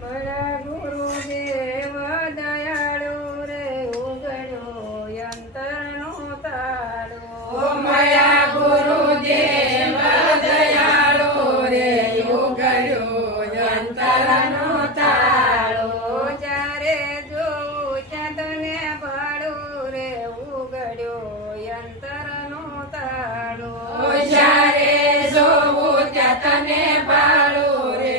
મારા ગુરુદેવ દયાળુ રે ઉગડ્યો યંત્રનો તાળો. મારા ગુરુદેવ દયાળુ રે ઉગડ્યો યંત્રનો તાળો. જ્યારે જોઉં ત્યાં તને ભાળું રે ઉગડ્યો યંત્રનો તાળો. જ્યારે જોવું ત્યાં તને ભાળું રે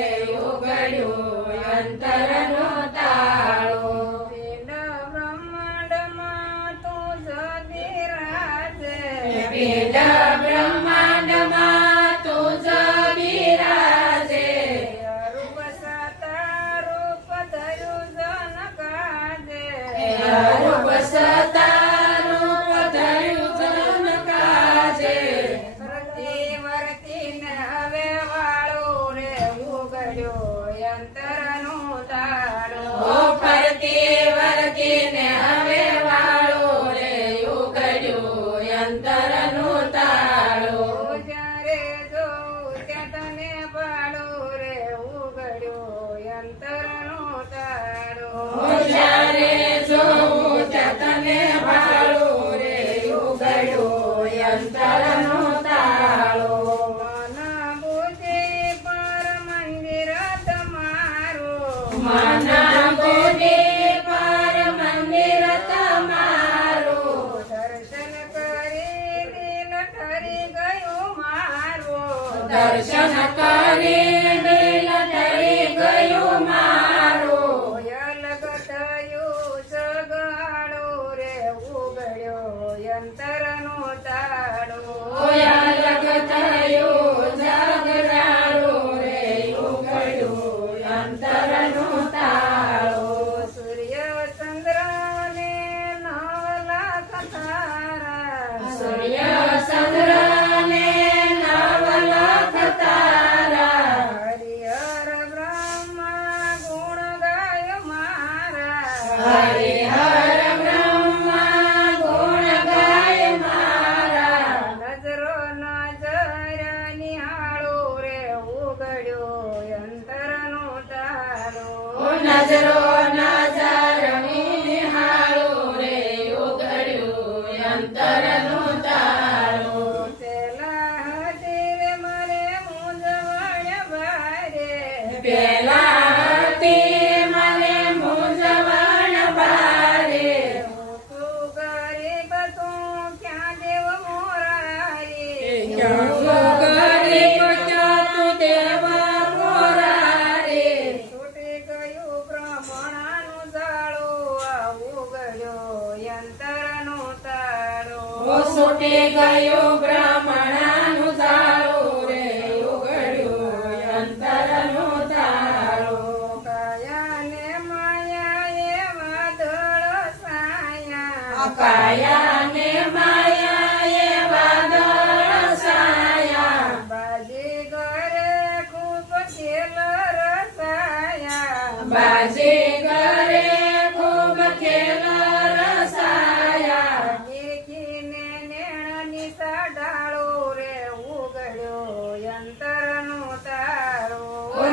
ઉગડ્યો યંત્રનો તાળો. પિંડ બ્રહ્માંડમાં તું જ બિરાજે. પિંડ બ્રહ્માંડમાં તું જ બિરાજે. રૂપ સતા રૂપ ધર્યું જન કાજે. રૂપ સતા રૂપ ધર્યું જન કાજે. ફરતી વર્તીને હવે વાળું રે ઉગડ્યો યંત્રનો તાળો. ફરતી વર્તીને હવે વાળો રે ઉગડ્યો યંત્રનો તાળો. જ્યારે જોઉં ત્યાં તને ભાળું રે ઉગડ્યો યંત્રનો તાળો. જ્યારે જોવું ત્યાં તને ભાળું રે ઉગડ્યો યંત્રનો તાળો. મન બુદ્ધિ પર મંદિર તમારું. મન બુદ્ધિ પર મંદિર તમારું. દર્શન કરી દિલ ઠરી ગયું મારું. દર્શન કરી દિલ ઠરી ગયું મારું. કોયલ ગતયું સગાડું રે ઉગડ્યો યંત્રનો તાળો. કોયલ ગતયું જગરાળું રે ઉગડ્યું યંત્રનો તાળો. સૂર્ય ચંદ્ર ને નવ લાખ તારા. સૂર્ય ચંદ્ર ને નવ લાખ તારા. હરિહર બ્રહ્મા ગુણ ગાય મારા. હરિહર બ્રહ્મા ગુણ ગાય મારા. નજરો નજર નિહાળું રે ઉગડ્યો યંત્રનો તાળો. નજરો નજર નિહાળું રે ઉગડ્યું યંત્રનો તાળો. પેલા હજીર મને મૂંઝવણ ભારે. પેલા હતી મને મૂંઝવણ ભારે. હું તું ગરીબ તું ક્યાં દેવ મોરારી. ગરીબ તું દેવ મોરારી. છૂટી ગયું બ્રહ્મણાનું જાળું આ ઉગડ્યો યંત્રનો તાળો. છૂટી ગયું બ્રાહ્મણાનું તાળું રે ઉગડ્યું યંત્રનો તાળો. કાયાને માયા એ વાદળ સાયા. કાયા ને માયા એ વાદળ સાયા. બાજી ઘરે ખૂબ ખેલ રસાયા. બાજી ઘરે ખૂબ ખેલ રસાયા. દેખીને નેણની સાડાળો રે ઉગડ્યો યંત્રનો તાળો.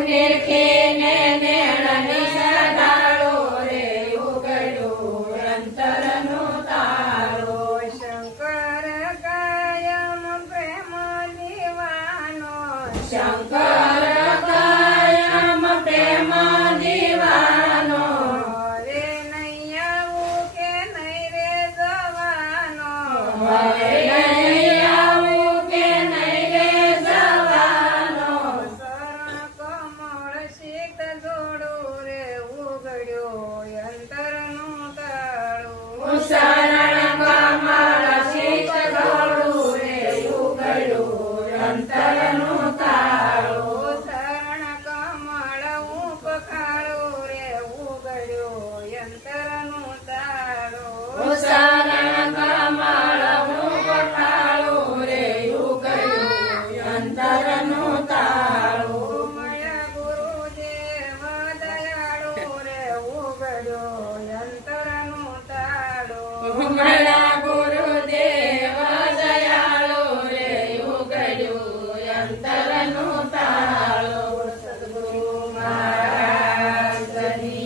નિરખે